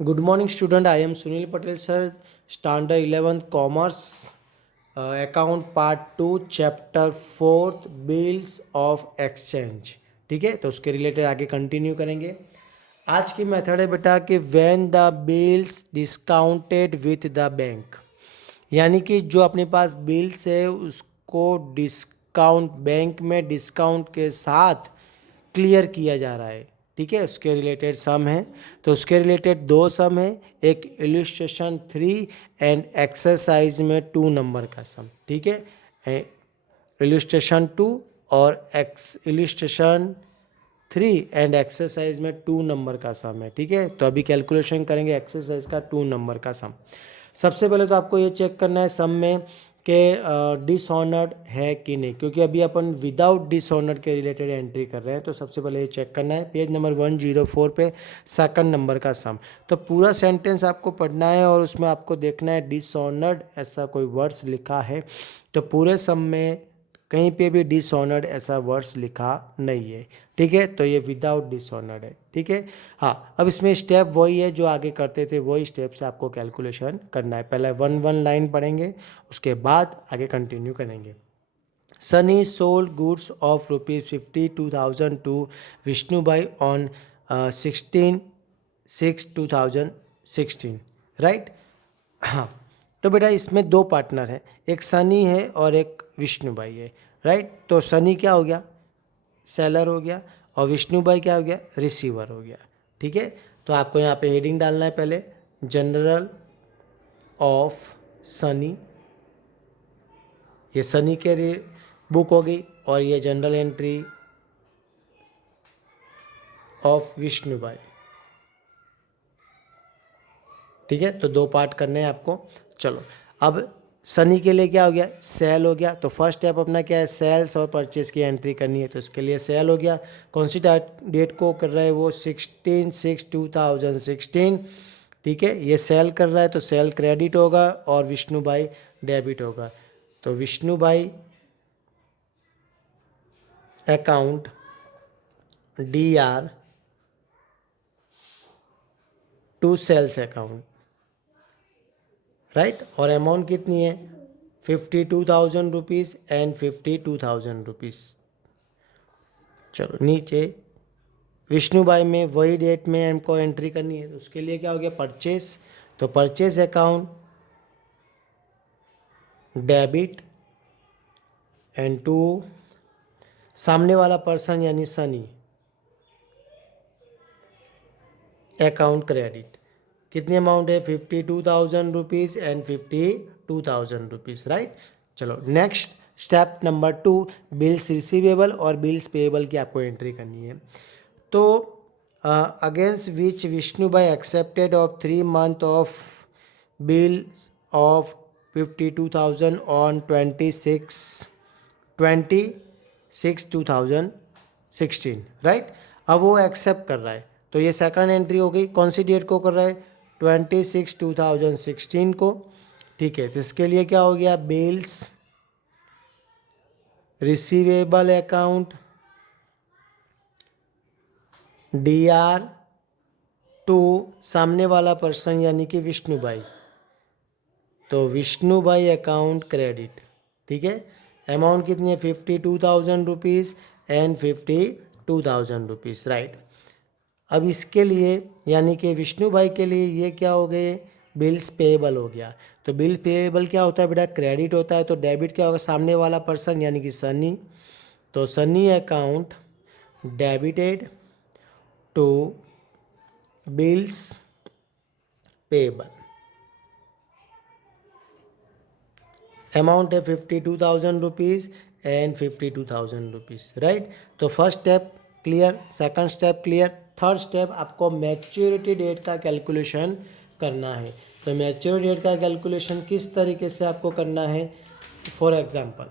Good morning, student. I am Sunil Patel, sir. Standard 11th Commerce, Account Part 2, Chapter 4th, Bills of Exchange. ठीक है, तो उसके related आगे continue करेंगे। आज की मेथड है बेटा कि when the bills discounted with the bank, यानी कि जो अपने पास बिल्स है उसको डिस्काउंट बैंक में डिस्काउंट के साथ क्लियर किया जा रहा है। ठीक है, उसके रिलेटेड सम है। तो उसके रिलेटेड दो सम है, एक इलस्ट्रेशन 3 एंड एक्सरसाइज में 2 नंबर का सम। ठीक है, इलस्ट्रेशन 2 और इलस्ट्रेशन 3 एंड एक्सरसाइज में 2 नंबर का सम है। ठीक है, तो अभी कैलकुलेशन करेंगे एक्सरसाइज का 2 नंबर का सम। सबसे पहले तो आपको ये चेक करना है सम में कि डिसऑनर्ड है कि नहीं, क्योंकि अभी अपन विदाउट डिसऑनर्ड के रिलेटेड एंट्री कर रहे हैं। तो सबसे पहले ये चेक करना है पेज नंबर 104 पे सेकंड नंबर का सम। तो पूरा सेंटेंस आपको पढ़ना है और उसमें आपको देखना है डिसऑनर्ड ऐसा कोई वर्ड्स लिखा है। तो पूरे सम में कहीं पे भी डिसऑनर्ड ऐसा वर्ड्स लिखा नहीं है। ठीक है, तो ये विदाउट डिसऑनर्ड है। ठीक है, हाँ, अब इसमें स्टेप वही है जो आगे करते थे, वही स्टेप से आपको कैलकुलेशन करना है। पहले वन लाइन पढ़ेंगे, उसके बाद आगे कंटिन्यू करेंगे। Sunny sold goods of ₹52,000 to Vishnu भाई ऑन 16/6/2016, राइट। हाँ, तो बेटा इसमें दो पार्टनर हैं, एक सनी है और एक विष्णु भाई है, राइट। तो सनी क्या हो गया, सेलर हो गया, और विष्णु भाई क्या हो गया, रिसीवर हो गया। ठीक है, तो आपको यहाँ पे हेडिंग डालना है पहले, जनरल ऑफ सनी, ये सनी के बुक हो गई, और ये जनरल एंट्री ऑफ विष्णु भाई। ठीक है, तो दो पार्ट करने हैं आपको। चलो, अब सनी के लिए क्या हो गया, सेल हो गया। तो फर्स्ट स्टेप अपना क्या है, सेल्स और परचेज की एंट्री करनी है। तो इसके लिए सेल हो गया, कौन सी डेट को कर रहा है वो, 16/6/2016। ठीक है, ये सेल कर रहा है तो सेल क्रेडिट होगा और विष्णु भाई डेबिट होगा। तो विष्णु भाई account DR to sales account, right. और अमाउंट कितनी है, 52,000 रुपीज़ एंड 52,000 रुपीज़। चलो नीचे विष्णु भाई में वही डेट में हमको एंट्री करनी है। तो उसके लिए क्या हो गया, परचेस। तो purchase account debit and to सामने वाला पर्सन यानी सनी अकाउंट क्रेडिट। कितनी अमाउंट है, 52,000 रुपीज़ एंड 52,000 रुपीज़, राइट। चलो next step number 2, bills receivable और बिल्स पेएबल की आपको एंट्री करनी है। तो अगेंस्ट विच विष्णु भाई accepted of 3 month of bills of 52,000 on 26/2016, right. अब वो एक्सेप्ट कर रहा है, तो ये सेकंड एंट्री हो गई। कौन सी डेट को कर रहा है, 26/2016 को। ठीक है, तो इसके लिए क्या हो गया, bills receivable account DR to सामने वाला पर्सन यानी कि विष्णु भाई, तो विष्णु भाई अकाउंट क्रेडिट। ठीक है, अमाउंट कितनी है, 52,000 रुपीज़ एंड 52,000 रुपीज़, राइट। अब इसके लिए यानी कि विष्णु भाई के लिए ये क्या हो गए, बिल्स पेएबल हो गया। तो बिल पेएबल क्या होता है बेटा, क्रेडिट होता है। तो डेबिट क्या होगा, सामने वाला पर्सन यानी कि सनी, तो Sunny account debited to bills payable. Amount है 52,000 रुपीज़ एंड 52,000 रुपीज़, राइट। तो first step clear, second step clear, third step आपको मैच्योरिटी डेट का कैलकुलेशन करना है। तो मैच्योरिटी डेट का कैलकुलेशन किस तरीके से आपको करना है, फॉर एग्जांपल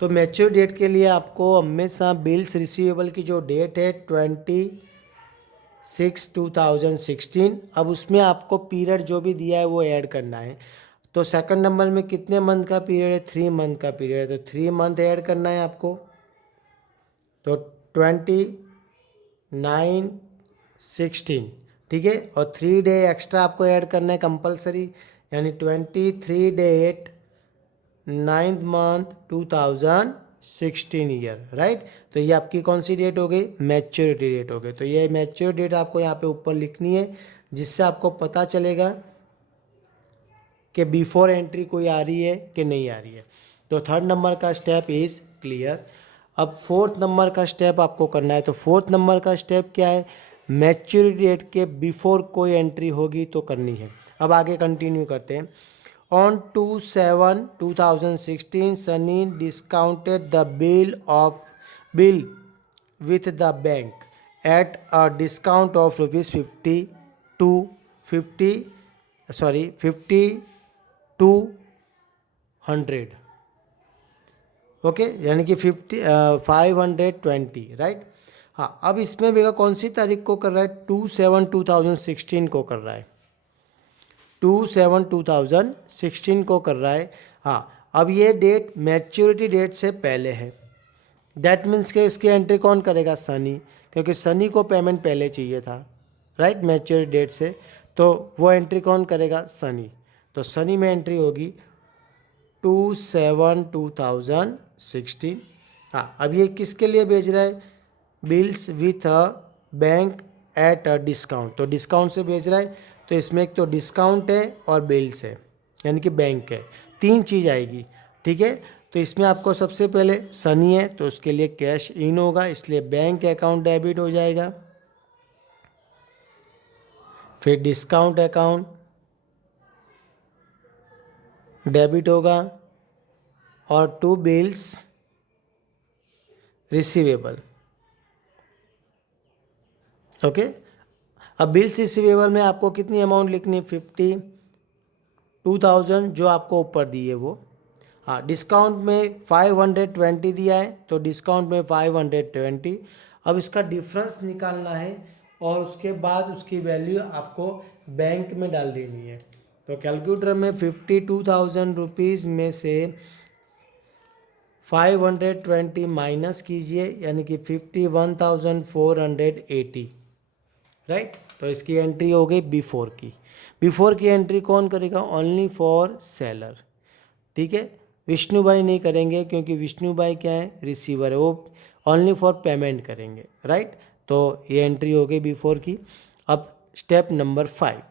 तो मैच्योर डेट के लिए आपको हमेशा बिल्स रिसीवेबल की जो डेट है 26/2016, अब उसमें आपको पीरियड जो भी दिया है वो ऐड करना है। तो सेकंड नंबर में कितने मंथ का पीरियड है, 3 मंथ का पीरियड है। तो 3 मंथ ऐड करना है आपको। तो 29/16, ठीक है। और 3 डे एक्स्ट्रा आपको ऐड करना है कंपलसरी, यानी 23 date 9th month 2016 year, right. तो ये आपकी कौन सी डेट हो गई, मैच्योरिटी डेट हो गई। तो ये मैच्योरिटी डेट आपको यहाँ पे ऊपर लिखनी है, जिससे आपको पता चलेगा कि बिफोर एंट्री कोई आ रही है कि नहीं आ रही है। तो 3rd नंबर का स्टेप इज़ क्लियर। अब 4th नंबर का स्टेप आपको करना है। तो 4th नंबर का स्टेप क्या है, मैच्योरिटी डेट के बिफोर कोई एंट्री होगी तो करनी है। अब आगे कंटिन्यू करते हैं। On 2/7/2016, Sunny discounted the bill with the bank at a discount of rupees 5200, okay, यानी कि 520, राइट। हाँ, अब इसमें भैया कौन सी तारीख को कर रहा है, 2/7/2016 को कर रहा है, 2/7/2016 को कर रहा है। हाँ, अब ये डेट मैच्योरिटी डेट से पहले है। दैट मीन्स के इसकी एंट्री कौन करेगा, सनी, क्योंकि सनी को पेमेंट पहले चाहिए था, राइट, मैच्योरिटी डेट से। तो वो एंट्री कौन करेगा, सनी। तो सनी में एंट्री होगी 2/7/2016। हाँ, अब ये किसके लिए भेज रहा है, bills with a bank at a discount. तो डिस्काउंट से भेज रहा है, तो इसमें एक तो डिस्काउंट है और बिल्स है, यानी कि बैंक है, 3 चीज़ आएगी, ठीक है। तो इसमें आपको सबसे पहले सनी है तो उसके लिए कैश इन होगा, इसलिए बैंक अकाउंट डेबिट हो जाएगा। फिर डिस्काउंट अकाउंट डेबिट होगा, और 2 बिल्स रिसीवेबल, ओके। अब बिल्स रिसीवेबल में आपको कितनी अमाउंट लिखनी है, 52,000 जो आपको ऊपर दी है वो। हाँ, डिस्काउंट में 520 दिया है, तो डिस्काउंट में 520। अब इसका डिफरेंस निकालना है और उसके बाद उसकी वैल्यू आपको बैंक में डाल देनी है। तो कैलकुलेटर में 52,000 रुपीज़ में से 520 माइनस कीजिए, यानी कि 51,480, राइट। तो इसकी एंट्री हो गई बिफोर की। बिफोर की एंट्री कौन करेगा, ओनली फॉर सेलर, ठीक है। विष्णु भाई नहीं करेंगे, क्योंकि विष्णु भाई क्या है, रिसीवर है, वो ओनली फॉर पेमेंट करेंगे, राइट। तो ये एंट्री हो गई बिफोर की। अब स्टेप नंबर 5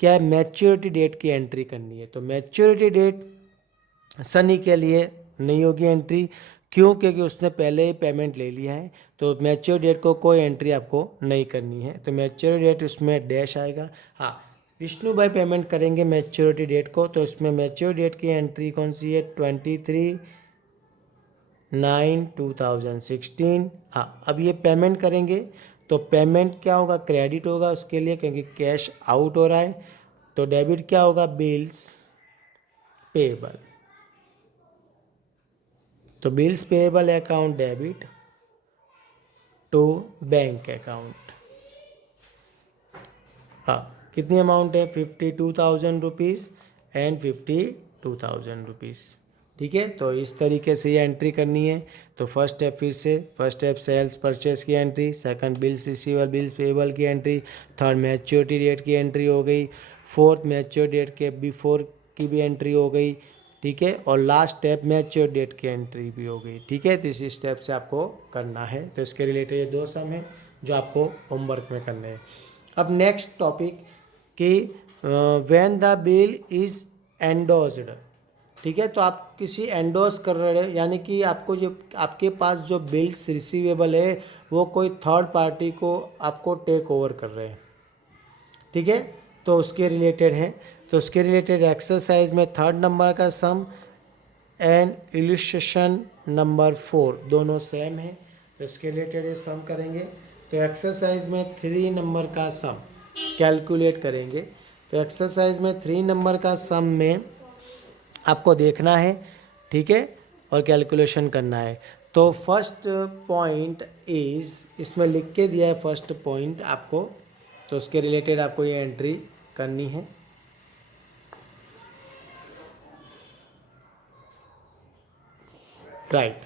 क्या है, मैच्योरिटी डेट की एंट्री करनी है। तो मैच्योरिटी डेट सनी के लिए नहीं होगी एंट्री, क्यों, क्योंकि उसने पहले ही पेमेंट ले लिया है। तो मैच्योर डेट को कोई एंट्री आपको नहीं करनी है। तो मैच्योर डेट उसमें डैश आएगा। हाँ, विष्णु भाई पेमेंट करेंगे मैच्योरिटी डेट को, तो इसमें मैच्योर डेट की एंट्री कौन सी है, 23/9/2016। हाँ, अब ये पेमेंट करेंगे तो पेमेंट क्या होगा, क्रेडिट होगा उसके लिए, क्योंकि कैश आउट हो रहा है। तो डेबिट क्या होगा, बिल्स पेएबल। तो bills payable account debit to bank account. हाँ, कितनी अमाउंट है, 52,000 रुपीज़ एंड 52,000 रुपीज़, ठीक है। तो इस तरीके से ये एंट्री करनी है। तो फर्स्ट स्टेप फिर से, फर्स्ट स्टेप सेल्स परचेस की entry, second bills receivable bills payable की एंट्री, थर्ड मैच्योरिटी डेट की एंट्री हो गई, फोर्थ मैच्योर डेट के बिफोर की भी एंट्री हो गई, ठीक है। और लास्ट स्टेप मैच्योर डेट की एंट्री भी हो गई, ठीक है। तो इसी स्टेप से आपको करना है। तो इसके रिलेटेड ये 2 सम है जो आपको होमवर्क में करने हैं। अब नेक्स्ट टॉपिक कि व्हेन द बिल इज़ एंडोज्ड, ठीक है। तो आप किसी एंडोज कर रहे हैं, यानी कि आपको जो आपके पास जो बिल्स रिसीवेबल है वो कोई थर्ड पार्टी को आपको टेक ओवर कर रहे हैं, ठीक है। तो उसके रिलेटेड है। तो उसके रिलेटेड एक्सरसाइज में 3rd नंबर का सम एंड इलस्ट्रेशन नंबर 4 दोनों सेम है। तो इसके रिलेटेड ये सम करेंगे। तो एक्सरसाइज में 3 नंबर का सम कैलकुलेट करेंगे। तो एक्सरसाइज में 3 नंबर का सम में आपको देखना है, ठीक है, और कैलकुलेशन करना है। तो फर्स्ट पॉइंट इज़, इसमें लिख के दिया है फर्स्ट पॉइंट आपको, तो उसके रिलेटेड आपको ये एंट्री करनी है। राइट।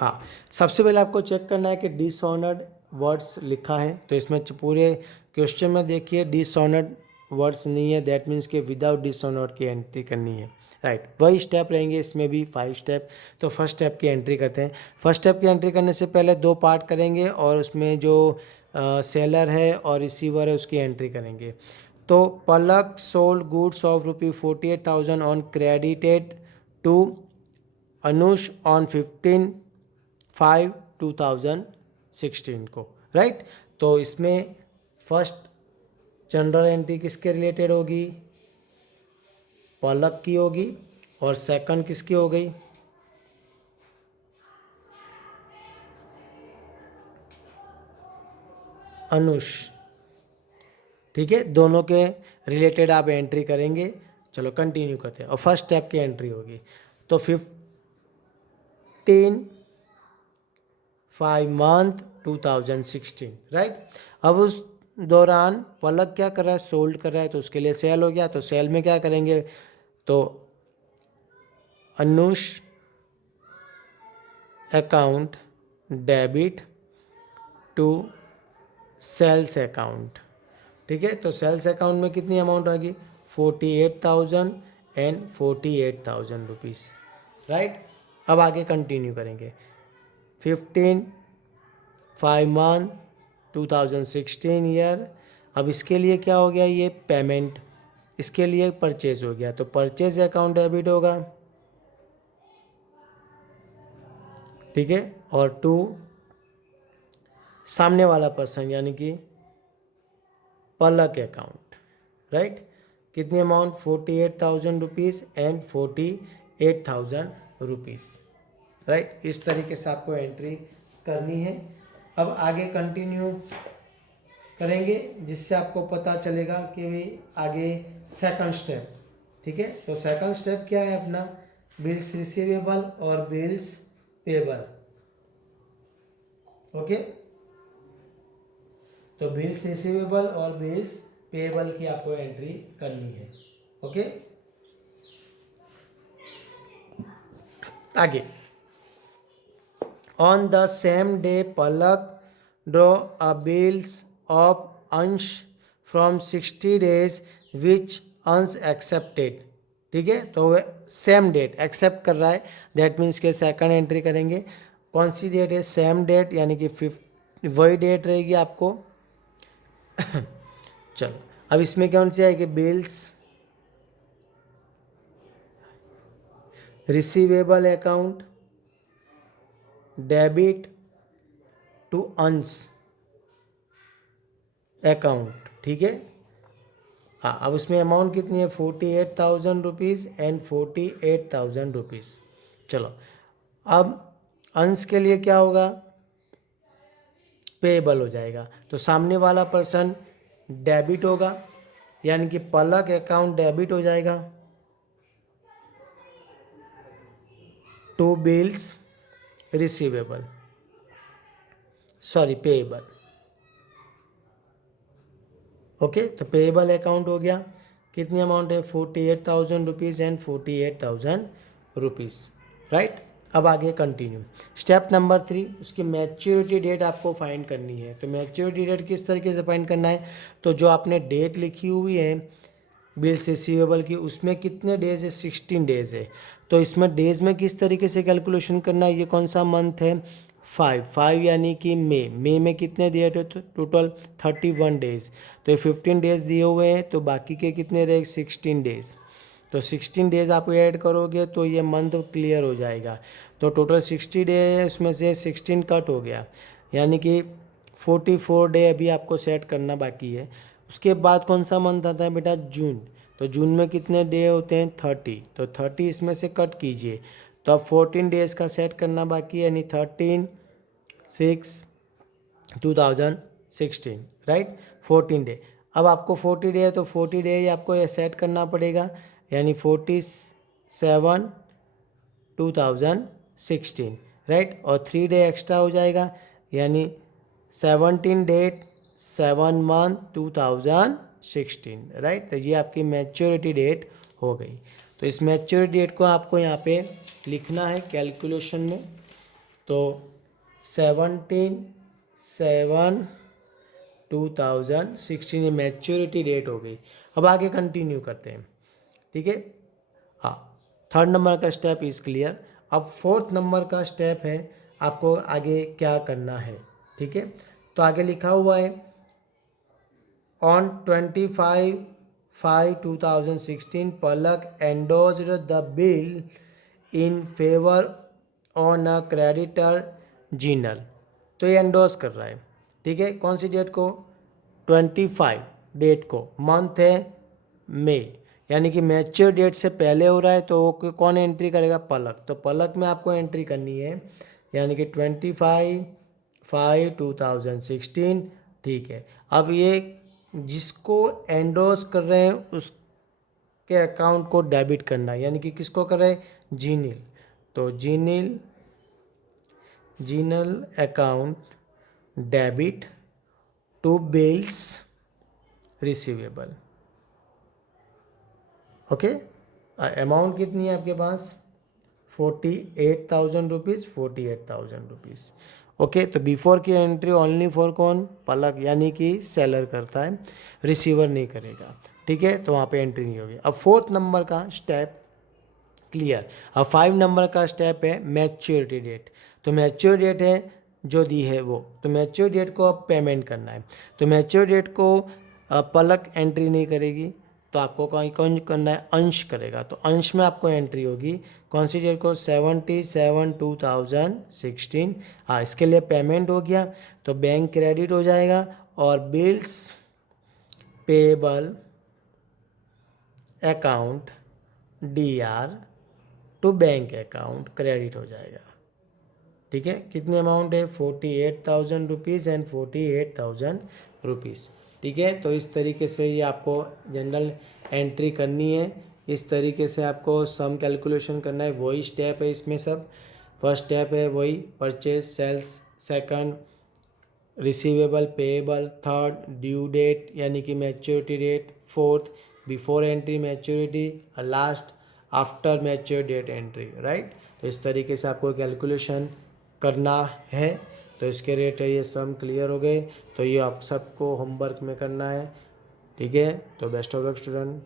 हाँ, सबसे पहले आपको चेक करना है कि डिसऑनर्ड वर्ड्स लिखा है, तो इसमें पूरे क्वेश्चन में देखिए डिसऑनर्ड वर्ड्स नहीं है, दैट मीन्स कि विदाउट डिसऑनर्ड की एंट्री करनी है, राइट। वही स्टेप रहेंगे इसमें भी 5 स्टेप। तो फर्स्ट स्टेप की एंट्री करते हैं। फर्स्ट स्टेप की एंट्री करने से पहले 2 पार्ट करेंगे और उसमें जो सेलर है और रिसीवर है उसकी एंट्री करेंगे। तो Palak sold goods of ₹48,000 on credited to Anush on 15/5/2016 को, राइट। तो इसमें फर्स्ट जनरल एंट्री किसके रिलेटेड होगी? पलक की होगी। और सेकंड किसकी हो गई? अनुष, ठीक है। दोनों के रिलेटेड आप एंट्री करेंगे। चलो कंटिन्यू करते हैं। और फर्स्ट स्टेप की एंट्री होगी तो 15/5/2016, राइट। अब उस दौरान पलक क्या कर रहा है? सोल्ड कर रहा है, तो उसके लिए सेल हो गया। तो सेल में क्या करेंगे? तो Anush account debit to sales account, ठीक है। तो सेल्स अकाउंट में कितनी अमाउंट आएगी? 48,000 एंड 48,000 रुपीज़, राइट। अब आगे कंटिन्यू करेंगे। 15/5/2016 ईयर। अब इसके लिए क्या हो गया? ये पेमेंट, इसके लिए परचेज हो गया, तो परचेज अकाउंट डेबिट होगा, ठीक है। और टू सामने वाला पर्सन यानी कि पलक अकाउंट, राइट। कितनी amount? 48,000 rupees and 48,000 rupees, right. इस तरीके से आपको एंट्री करनी है। अब आगे कंटिन्यू करेंगे जिससे आपको पता चलेगा कि भाई आगे सेकंड स्टेप, ठीक है। तो सेकंड स्टेप क्या है अपना? बिल्स रिसीवेबल और बिल्स पेबल, ओके। तो बिल्स रिसीवेबल और बिल्स पेबल की आपको एंट्री करनी है, ओके। आगे, on the same day Palak draw a bills of अंश फ्रॉम 60 days विच अंश एक्सेप्टेड, ठीक है। तो वह सेम डेट एक्सेप्ट कर रहा है, दैट मीन्स के सेकंड एंट्री करेंगे। कौन सी डेट है? सेम डेट, यानी कि वही डेट रहेगी आपको। चलो अब इसमें कौन सी आएगी? Bills receivable account debit to Ansh account, ठीक है। हाँ, अब उसमें अमाउंट कितनी है? 48,000 रुपीज़ एंड 48,000 रुपीज़। चलो अब अंश के लिए क्या होगा? पेएबल हो जाएगा, तो सामने वाला पर्सन डेबिट होगा, यानी कि पलक अकाउंट डेबिट हो जाएगा to bills receivable, sorry payable, okay. तो पेएबल अकाउंट हो गया। कितनी अमाउंट है? 48,000 रुपीज़ एंड 48,000 रुपीज़, राइट। अब आगे कंटिन्यू। स्टेप नंबर 3, उसकी मैच्योरिटी डेट आपको फाइंड करनी है। तो मैच्योरिटी डेट किस तरीके से फाइंड करना है? तो जो आपने डेट लिखी हुई है बिल्स रिसीवेबल की, उसमें कितने डेज है? 16 डेज है। तो इसमें डेज में किस तरीके से कैलकुलेशन करना है? ये कौन सा मंथ है? 5 यानी कि मई में कितने दिए थे? तो टोटल 31 डेज। तो ये 15 डेज दिए हुए हैं, तो बाकी के कितने रहे? 16 डेज। तो 16 डेज आप ऐड करोगे तो ये मंथ क्लियर हो जाएगा। तो टोटल 60 डे है, उसमें से 16 कट हो गया, यानी कि 44 डे अभी आपको सेट करना बाकी है। उसके बाद कौन सा मंथ आता है बेटा? जून। तो जून में कितने डे होते हैं? 30। तो 30 इसमें से कट कीजिए, तो अब 14 डेज़ का सेट करना बाकी है, यानी 13/6/2016, राइट। 14 डे। अब आपको 40 डे है तो 40 डे ही आपको ये सेट करना पड़ेगा, यानी 47/2016, राइट। और 3 डे एक्स्ट्रा हो जाएगा, यानी 17/8/7/1/2016, राइट। तो ये आपकी मैच्योरिटी डेट हो गई। तो इस मैच्योरिटी डेट को आपको यहाँ पे लिखना है कैलकुलेशन में। तो 17 7/2016 ये मैच्योरिटी डेट हो गई। अब आगे कंटिन्यू करते हैं, ठीक है। हाँ, थर्ड नंबर का स्टेप इज क्लियर। अब फोर्थ नंबर का स्टेप है, आपको आगे क्या करना है, ठीक है। तो आगे लिखा हुआ है on 25/5/2016 Palak endorsed the bill in favour on a creditor Jeenal. तो ये एंडोज कर रहा है, ठीक है। कौन सी डेट को? 25 डेट को, मंथ है मई, यानी कि मैच्योर डेट से पहले हो रहा है, तो वो कौन एंट्री करेगा? पलक। तो पलक में आपको एंट्री करनी है, यानी कि 25/5/2016, ठीक है। अब ये जिसको एंडोज कर रहे हैं उसके अकाउंट को डेबिट करना है, यानी कि किसको कर रहे हैं? जीनिल। तो Jinal account debit to bills receivable. Okay, amount कितनी है आपके पास? 48,000 रुपीज़, 48,000 रुपीज़। ओके, तो बिफोर की एंट्री ओनली फॉर कौन? पलक, यानी कि सेलर करता है, रिसीवर नहीं करेगा, ठीक है। तो वहाँ पे एंट्री नहीं होगी। अब फोर्थ नंबर का स्टेप क्लियर। अब 5 नंबर का स्टेप है मैच्योरिटी डेट। तो मैच्योर डेट है जो दी है वो, तो मैच्योर डेट को अब पेमेंट करना है। तो मैच्योर डेट को पलक एंट्री नहीं करेगी, तो आपको कौन करना है? अंश करेगा। तो अंश में आपको एंट्री होगी कौन सी डेट को? 77/2016। हाँ, इसके लिए पेमेंट हो गया, तो बैंक क्रेडिट हो जाएगा और bills payable account DR to bank account credit हो जाएगा, ठीक है। कितनी अमाउंट है? 48,000 रुपीज़ एंड 48,000 रुपीज़, ठीक है। तो इस तरीके से ये आपको जनरल एंट्री करनी है, इस तरीके से आपको सम कैलकुलेशन करना है। वही स्टेप है इसमें सब। फर्स्ट स्टेप है वही purchase sales, second receivable payable, third due date यानी कि maturity date, fourth before entry maturity, और last after mature date entry, right. तो इस तरीके से आपको कैलकुलेशन करना है। तो इसके रेट है ये सम क्लियर हो गए। तो ये आप सबको होमवर्क में करना है, ठीक है। तो बेस्ट ऑफ लक स्टूडेंट।